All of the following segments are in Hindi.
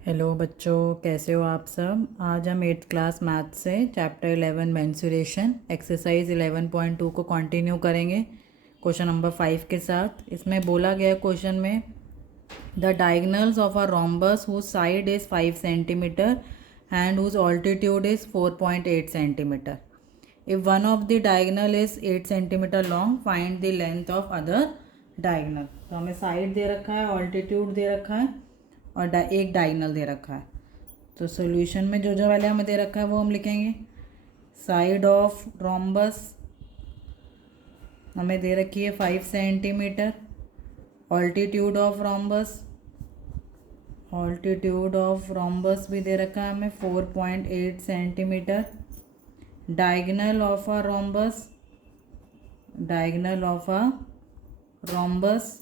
हेलो बच्चों, कैसे हो आप सब। आज हम 8th क्लास मैथ से चैप्टर 11 मेंसुरेशन एक्सरसाइज 11.2 को कंटिन्यू करेंगे क्वेश्चन नंबर 5 के साथ। इसमें बोला गया क्वेश्चन में the diagonals of a rhombus whose side is 5 centimetre and whose altitude is 4.8 centimetre. If one of the diagonal is 8 centimetre long find the length of other diagonal. तो हमें साइड दे रखा है, ऑल्टीट्यूड दे रखा है और एक डायगनल दे रखा है। तो सॉल्यूशन में जो जो वैल्यू हमें दे रखा है वो हम लिखेंगे। साइड ऑफ रोम्बस हमें दे रखी है 5 सेंटीमीटर। ऑल्टीट्यूड ऑफ रोम्बस भी दे रखा है हमें 4.8 centimetre. Diagonal of a rhombus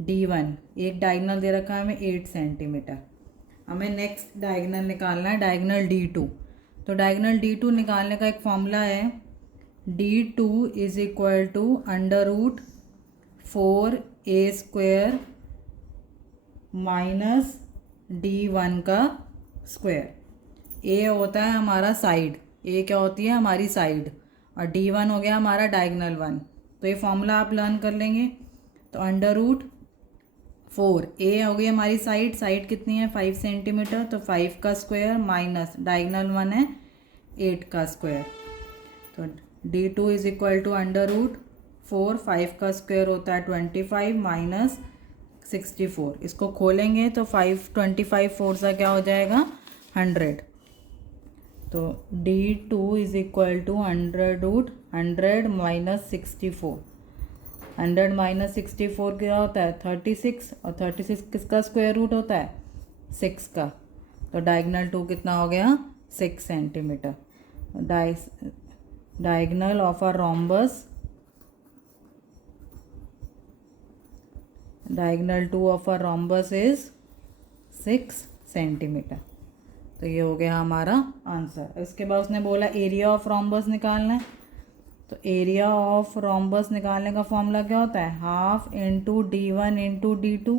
D1 एक डायगनल दे रखा है हमें 8 सेंटीमीटर। हमें नेक्स्ट डायगनल निकालना है, डायगनल D2। तो डायगनल D2 निकालने का एक फॉर्मूला है, D2 is equal to under root 4a² minus D1 का स्क्वायर। ए होता है हमारा साइड, ए क्या होती है हमारी साइड, और D1 हो गया हमारा डायगनल 1। तो ये फॉर्मूला आप लर्न कर लेंगे। तो अंडर रूट 4 ए हो गई हमारी साइड, साइड कितनी है 5 सेंटीमीटर, तो 5 का स्क्वायर माइनस डायगनल 1 है 8 का स्क्वायर। तो D2 is equal to under root 4, 5 का स्क्वायर होता है 25 माइनस 64। इसको खोलेंगे तो 5 25 4 सा क्या हो जाएगा 100। तो D2 is equal to under root 100 minus 64। 100 minus 64 क्या होता है 36, और 36 किसका स्क्वायर रूट होता है 6 का। तो डायगनल 2 कितना हो गया 6 centimetre. Diagonal of a rhombus, diagonal 2 of a rhombus is 6 centimetre. तो ये हो गया हमारा आंसर। इसके बाद उसने बोला एरिया ऑफ रोम्बस निकालना है। तो एरिया ऑफ रोम्बस निकालने का फॉर्मूला क्या होता है, half into D1 into D2।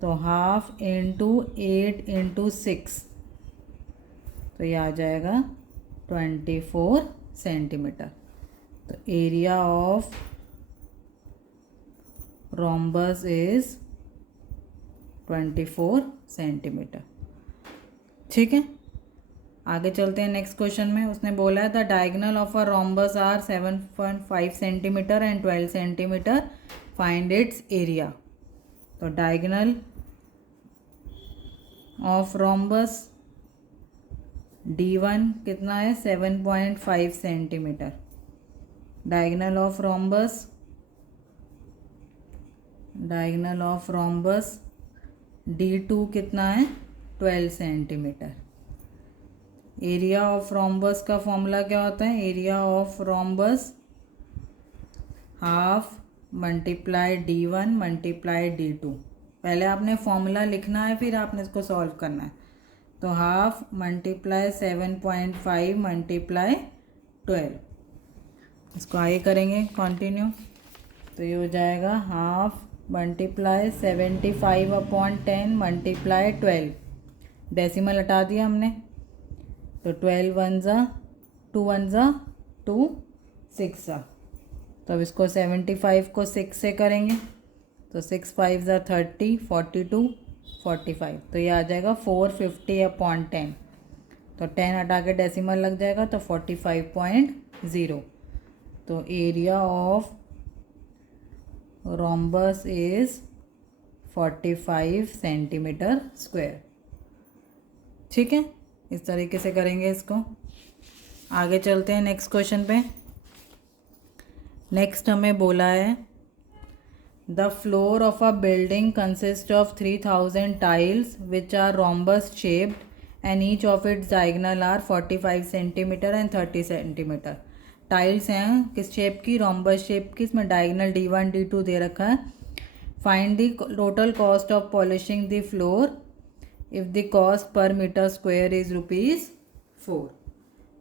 तो हाफ इंटू 8 इंटू 6, तो ये आ जाएगा 24 सेंटीमीटर। तो area of rhombus is 24 centimetre. ठीक है, आगे चलते हैं नेक्स्ट क्वेश्चन में। उसने बोला है the diagonal of a rhombus are 7.5 centimetre and 12 centimetre, find its area. तो डायगनल ऑफ रोम्बस D1 कितना है 7.5 centimetre. Diagonal of rhombus D2 कितना है 12 सेंटीमीटर। एरिया ऑफ रोम्बस का फॉर्मूला क्या होता है, area of rhombus half multiply D1 multiply D2। पहले आपने फॉर्मूला लिखना है फिर आपने इसको सॉल्व करना है। तो हाफ मल्टीप्लाई 7.5 मल्टीप्लाई 12। इसको आगे करेंगे कंटिन्यू। तो ये हो जाएगा हाफ मल्टीप्लाई 75/10 मल्टीप्लाई 12। डेसिमल हटा दिया हमने, तो 12 1 ज़ा 2 1 ज़ा 2 6 ज़ा। तो अब इसको 75 को 6 से करेंगे तो 6 5 ज़ा 30 42 45। तो ये आ जाएगा 450/10। तो 10 हटा के डेसिमल लग जाएगा तो 45.0। तो area of rhombus is 45 centimetre square. ठीक है, इस तरीके से करेंगे इसको। आगे चलते हैं नेक्स्ट क्वेश्चन पे। नेक्स्ट हमें बोला है the floor of a building consist of 3000 tiles which are rhombus shaped and each of its diagonal are 45 centimetre and 30 centimetre. Tiles हैं किस शेप की, रोम्बस शेप की। इसमें डायगनल D1 D2 दे रखा है। Find the total cost of polishing the floor if the cost per metre square is ₹4।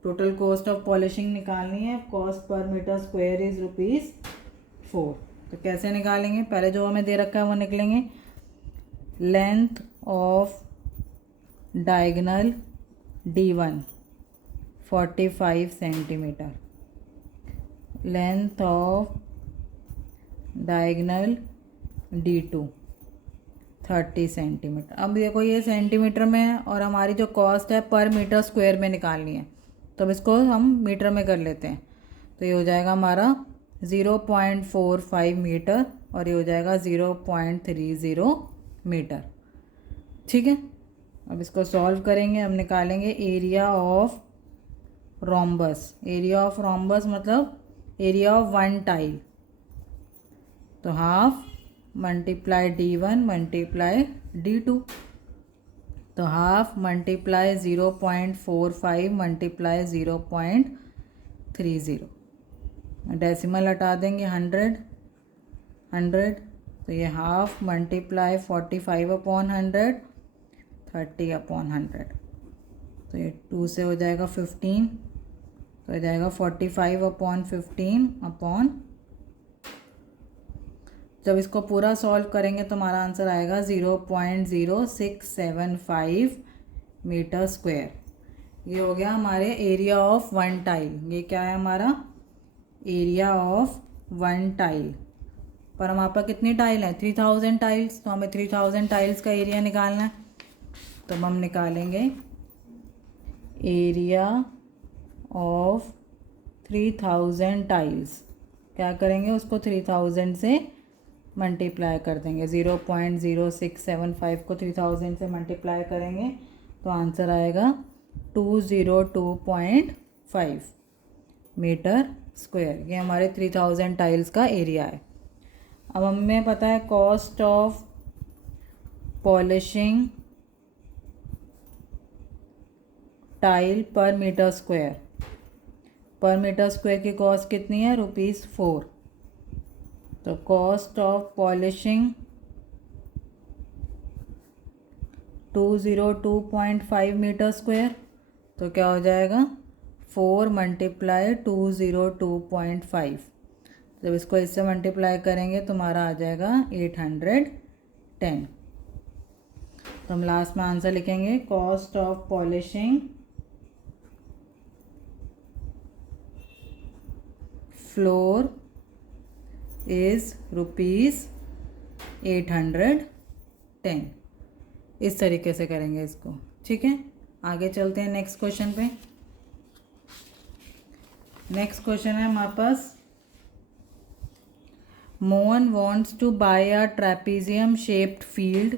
Total cost of polishing निकालनी है, cost per metre square is ₹4। तो कैसे निकालेंगे, पहले जो हमें दे रखा है वो निकलेंगे। Length of diagonal D1 45 centimetre, length of diagonal D2 30 centimetre. अब देखो ये सेंटीमीटर में है और हमारी जो कॉस्ट है पर मीटर स्क्वायर में निकालनी है, तो अब इसको हम मीटर में कर लेते हैं। तो ये हो जाएगा हमारा 0.45 मीटर और ये हो जाएगा 0.30 मीटर। ठीक है, अब इसको सॉल्व करेंगे। हम निकालेंगे area of rhombus. Area of rhombus मतलब एरिया ऑफ वन टाइल, तो half multiply D1 multiply D2, तो हाफ मल्टीप्लाई 0.45 मल्टीप्लाई 0.30, डेसिमल हटा देंगे 100, तो ये हाफ मल्टीप्लाई 45/100 30/100, तो ये 2 से हो जाएगा 15, तो हो जाएगा 45/15 जब इसको पूरा सॉल्व करेंगे तो हमारा आंसर आएगा 0.0675 मीटर स्क्वायर। ये हो गया हमारे एरिया ऑफ वन टाइल। ये क्या है हमारा एरिया ऑफ वन टाइल। पर हमारे पास कितनी टाइल है 3000 टाइल्स, तो हमें 3000 टाइल्स का एरिया निकालना है। तो हम निकालेंगे एरिया ऑफ 3000 टाइल्स। क्या करेंगे, उसको 3000 से मल्टीप्लाई कर देंगे। 0.0675 को 3000 से मल्टीप्लाई करेंगे तो आंसर आएगा 202.5 मीटर स्क्वायर। ये हमारे 3000 टाइल्स का एरिया है। अब हमें पता है cost of polishing tile per metre square. Per metre square की कॉस्ट कितनी है ₹4। तो cost of polishing 202.5 metre square, तो क्या हो जाएगा 4 मल्टीप्लाई 202.5। जब इसको इससे मल्टीप्लाई करेंगे तो हमारा आ जाएगा 810। तो हम लास्ट में आंसर लिखेंगे cost of polishing floor is ₹810। इस तरीके से करेंगे इसको। ठीक है, आगे चलते हैं नेक्स्ट क्वेश्चन पे। नेक्स्ट क्वेश्चन है हमारे पास, Mohan wants to buy a trapezium shaped field.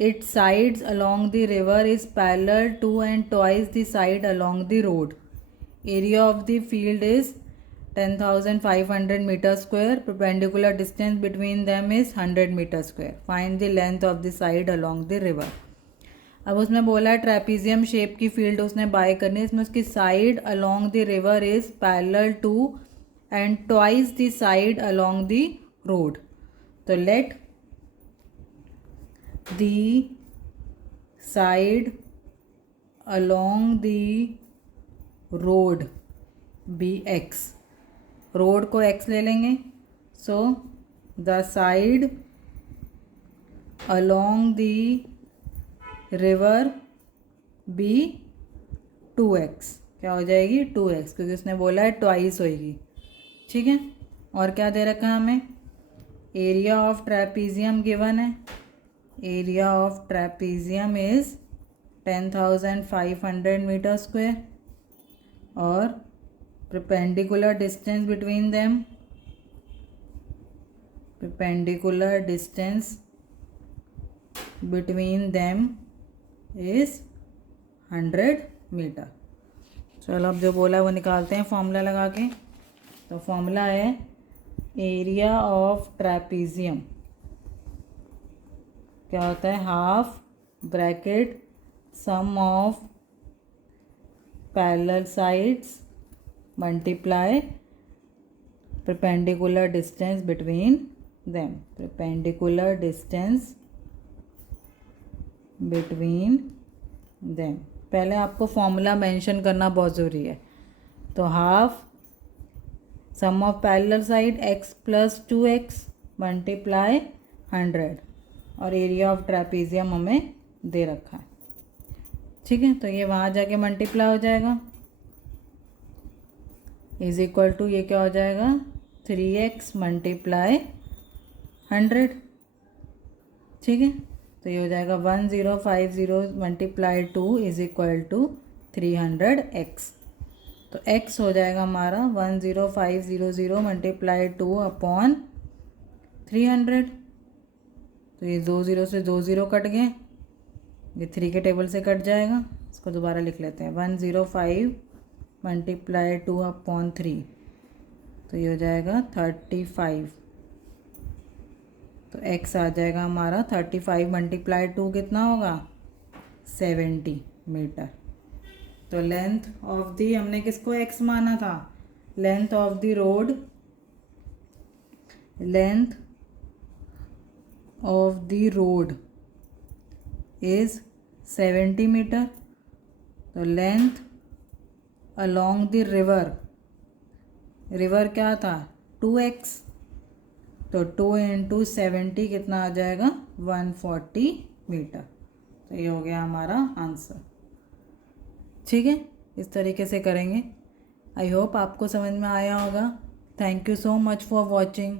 Its sides along the river is parallel to and twice the side along the road. Area of the field is 10,500 meter square. Perpendicular distance between them is 100 meter square. Find the length of the side along the river. अब उसमें बोला है ट्रेपीजियम शेप की फील्ड उसने बाय करनी है। इसमें उसकी side along the river is parallel to and twice the side along the road. तो let the side along the road be x. Road को x ले लेंगे। So the side along the river be 2x। क्या हो जाएगी 2x, क्योंकि उसने बोला है ट्वाइस होएगी। ठीक है, और क्या दे रखा है हमें, एरिया ऑफ ट्रेपीजियम गिवन है। Area of trapezium is 10,500 metre square और perpendicular distance between them, perpendicular distance between them is 100 metre. चलो अब जो बोला है वो निकालते हैं फॉर्मूला लगा के। तो फॉर्मूला है एरिया ऑफ ट्रेपीजियम क्या होता है, half bracket sum of parallel sides multiply perpendicular distance between them, perpendicular distance between them। पहले आपको फॉर्मूला मेंशन करना बहुत ज़रूरी है। तो half sum of parallel side x + 2x multiply 100 और एरिया ऑफ ट्रेपीजियम हमें दे रखा है। ठीक है, तो ये वहाँ जाके मल्टीप्लाई हो जाएगा, इज इक्वल टू ये क्या हो जाएगा 3x मल्टीप्लाई 100। ठीक है, तो ये हो जाएगा 1050 multiply 2 is equal to 300x। तो x हो जाएगा हमारा 10500 मल्टीप्लाई 2 अपॉन 300। तो ये 2 0 से 2 0 कट गए, ये 3 के टेबल से कट जाएगा। इसको दोबारा लिख लेते हैं, 105 मल्टीप्लाई 2 अपॉन 3, तो ये हो जाएगा 35। तो x आ जाएगा हमारा 35 मल्टीप्लाई 2 कितना होगा 70 मीटर। तो लेंथ ऑफ दी, हमने किसको x माना था, length of the road, length of the road is 70 metre. तो length along the river, river क्या था 2x, तो 2 इंटू 70 कितना आ जाएगा 140 मीटर। तो ये हो गया हमारा आंसर। ठीक है, इस तरीके से करेंगे। आई होप आपको समझ में आया होगा। Thank you so much for watching.